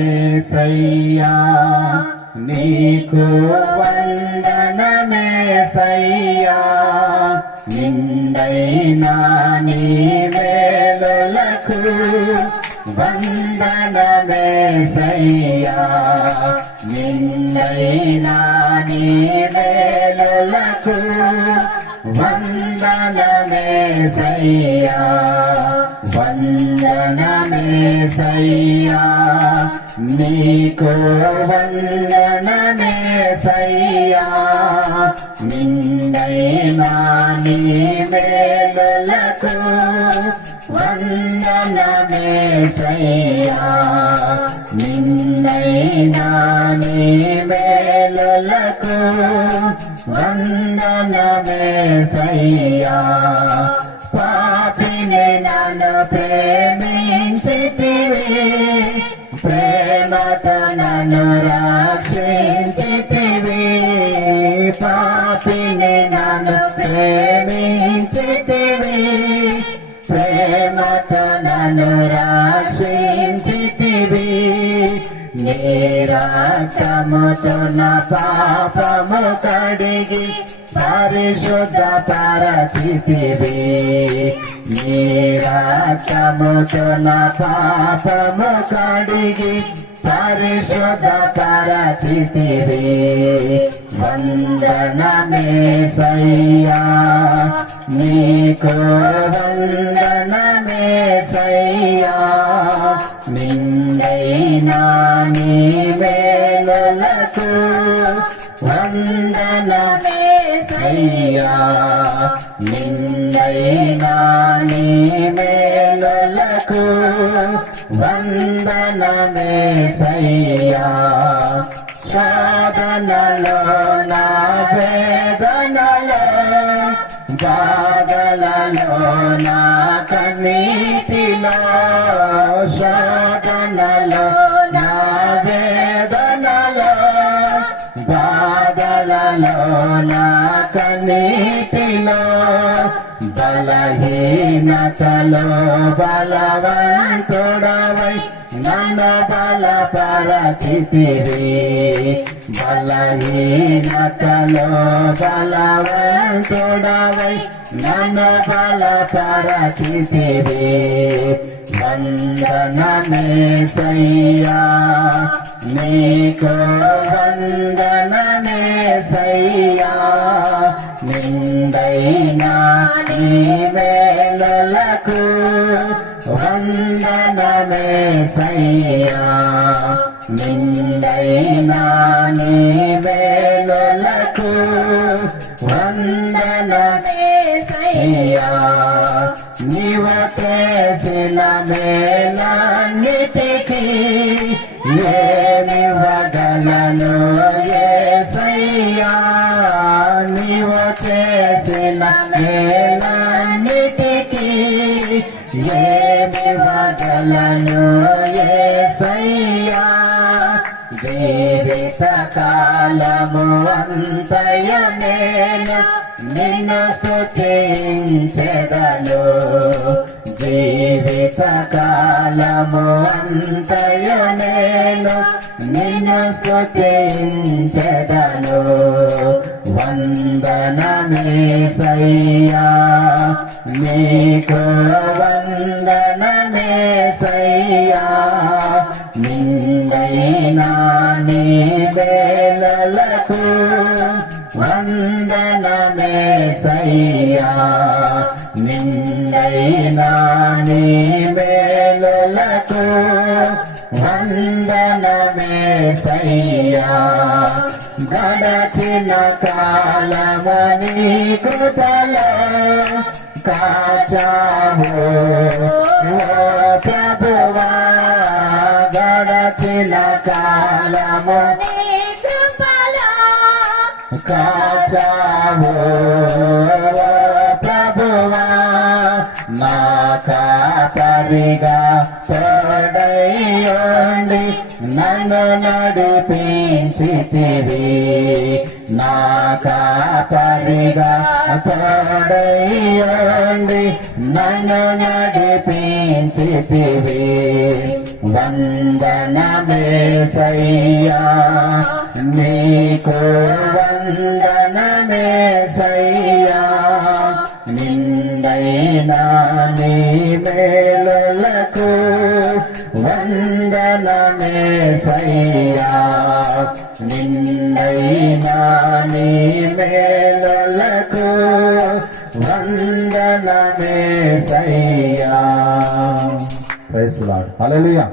వందనమేసయ్యా నీకు వందనమేసయ్యా నిందైనా నీ వేలులకు వందనమేసయ్యా నిందైనా నీ వేలులకు వందనమేసయ్యా వందనమేసయ్యా నీకు వందనమేసయ్యా నిందైనా నీ వేలులకు వందనమేసయ్యా నిందైనా నీ వేలులకు వందనమేసయ్యా పాపిని నన్ను ప్రేమించితివి ప్రేమతో నన్ను రక్షించితివి పాపిని నన్ను ప్రేమించితివి ప్రేమతో నన్ను రక్షించితివి నీ రక్తముతో నా పాపము కడిగి పరిశుద్ధ పరచితివి నీ రక్తముతో నా పాపము కడిగి పరిశుద్ధ పరచితివి వందనమేసయ్యా నీకు వందనమేసయ్యా నిందైనా నీ వేలులకు వందనమేసయ్యా నిందైనా నీ వేలులకు వందనమేసయ్యా సాధనలో నా వేదనలో బాధలలో నా కన్నీటిలో సాధనలో నా వేదనలో బాధలలో నా కన్నీటిలో బలహీనతలో బలవంతుడవై నన్ను బలపరచితివి బలహీనతలో బలవంతుడవై నన్ను బలపరచితివి వందనమేసయ్యా నీకు వందనమేసయ్యా నిందైనా నీ వేలులకు వందనమేసయ్యా నిందైనా నీ వేలులకు వందనమేసయ్యా నీవు చేసిన మేలన్నిటికీ ఏమివ్వగలను యేసయ్యా నీవు చేసిన మేలన్నిటికీ ఏమివ్వగలను యేసయ్యా జీవిత కాలము అంతయు నేను నిన్ను స్తుతించెదను జీవిత కాలము అంతయు నేను నిన్ను స్తుతించెదను వందనమేసయ్యా నీకు వందనమేసయ్యా నిందైనా నీ వేలులకు వందనమేసయ్యా నిందైనా నీ వేలులకు వందనమేసయ్యా గడచిన కాలమని కృపలో కాచావు ఓ ప్రభువా గడచిన కాలమని కృపలో కాచావు ప్రభువా నా కాపరిగా తోడయ్యుండి నన్ను నడిపించితివి నా కాపరిగా తోడయ్యుండి నన్ను నడిపించితివి వందనమేసయ్యా నీకు వందనమేసయ్యా నిందైనా నీ మేలులకు వందనమేసయ్యా నిందైనా నీ మేలులకు వందనమేసయ్యా. Praise lord. హల్లెలూయా.